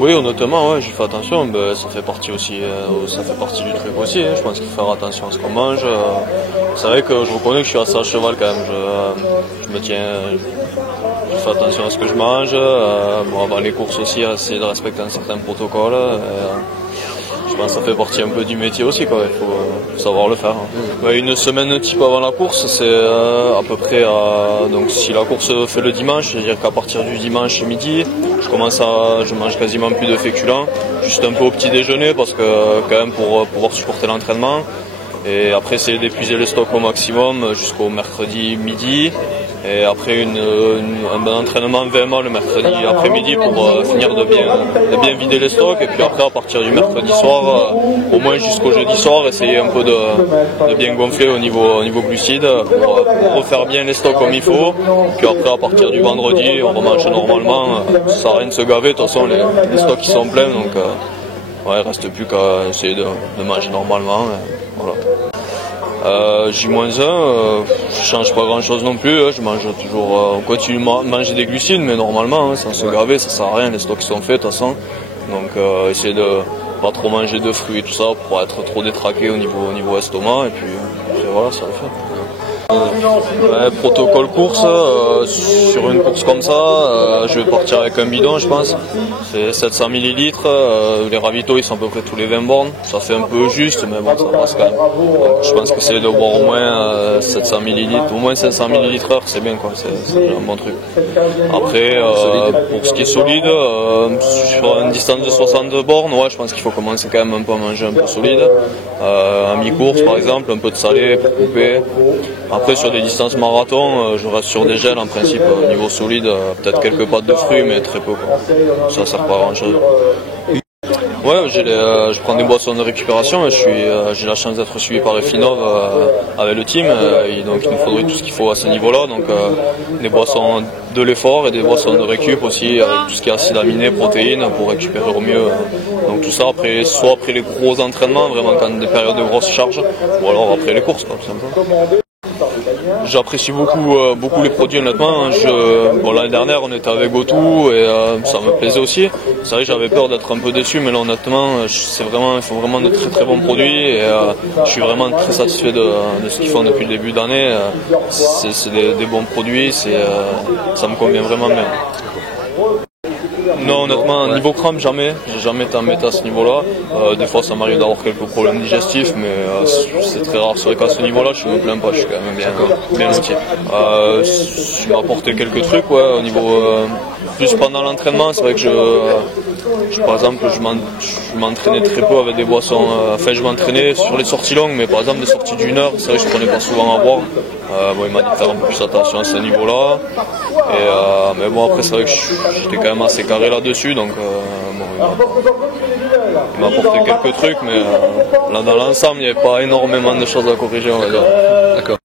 Oui, honnêtement, ouais, j'y fais attention. Ben, ça fait partie aussi, ça fait partie du truc aussi. Hein. Je pense qu'il faut faire attention à ce qu'on mange. C'est vrai que je reconnais que je suis assez à cheval quand même. Je me tiens, je fais attention à ce que je mange. Bon, avant les courses aussi, essayer de respecter un certain protocole. Je pense que ça fait partie un peu du métier aussi, quoi. Il faut savoir le faire. Hein. Ouais, une semaine type avant la course, c'est à peu près donc si la course fait le dimanche, c'est-à-dire qu'à partir du dimanche midi, je mange quasiment plus de féculents, juste un peu au petit déjeuner parce que quand même pour pouvoir supporter l'entraînement. Et après essayer d'épuiser le stock au maximum jusqu'au mercredi midi. Et après un bon entraînement VMA le mercredi après-midi pour finir de bien vider les stocks. Et puis après à partir du mercredi soir, au moins jusqu'au jeudi soir, essayer un peu de bien gonfler au niveau glucides pour refaire bien les stocks comme il faut. Puis après à partir du vendredi, on remange normalement. Ça sert à rien de se gaver, de toute façon les stocks ils sont pleins. Donc ouais, il reste plus qu'à essayer de manger normalement. Voilà. J-1, je change pas grand chose non plus, hein. Je mange toujours, on continue de manger des glucides, mais normalement, hein, sans se gaver, ça sert à rien, les stocks sont faits de toute façon. Donc essayer de pas trop manger de fruits et tout ça pour pas être trop détraqué au niveau estomac, et puis voilà, ça le fait. Ouais, protocole course, sur une course comme ça, je vais partir avec un bidon je pense, c'est 700 ml, les ravitaux ils sont à peu près tous les 20 bornes, ça fait un peu juste mais bon ça passe quand même. Donc, je pense que c'est de boire au moins 700 ml, au moins 500 ml heure, c'est bien quoi, c'est un bon truc. Après pour ce qui est solide, sur une distance de 60 bornes, ouais je pense qu'il faut commencer quand même un peu à manger un peu solide, à mi-course par exemple, un peu de salé pour couper. Après sur des distances marathon, je reste sur des gels en principe, niveau solide, peut-être quelques pâtes de fruits mais très peu quoi. Ça sert pas à grand chose. Ouais, je prends des boissons de récupération, j'ai la chance d'être suivi par Efinov avec le team, et donc il nous faudrait tout ce qu'il faut à ce niveau-là, donc des boissons de l'effort et des boissons de récup aussi, avec tout ce qui est acides aminés, protéines pour récupérer au mieux. Donc tout ça soit après les gros entraînements, vraiment quand des périodes de grosse charge, ou alors après les courses quoi, tout simplement. J'apprécie beaucoup les produits honnêtement. L'année dernière on était avec GoTo et ça me plaisait aussi. C'est vrai que j'avais peur d'être un peu déçu, mais là honnêtement il faut vraiment de très très bons produits et je suis vraiment très satisfait de ce qu'ils font depuis le début d'année. C'est des bons produits, ça me convient vraiment bien. Non, honnêtement, niveau crampe, jamais. J'ai jamais été en méta à ce niveau-là. Des fois, ça m'arrive d'avoir quelques problèmes digestifs, mais c'est très rare. C'est vrai qu'à ce niveau-là, je me plains pas. Je suis quand même bien entier. Je m'ai apporté quelques trucs, ouais, au niveau plus pendant l'entraînement. C'est vrai que par exemple, je m'entraînais très peu avec des boissons. Je m'entraînais sur les sorties longues, mais par exemple des sorties d'1 heure, c'est vrai que je prenais pas souvent à boire. Il m'a dit de faire un peu plus attention à ce niveau-là. Mais bon, après, c'est vrai que j'étais quand même assez carré là-dessus, donc il m'a apporté quelques trucs, mais là, dans l'ensemble, il n'y avait pas énormément de choses à corriger, on va dire. D'accord.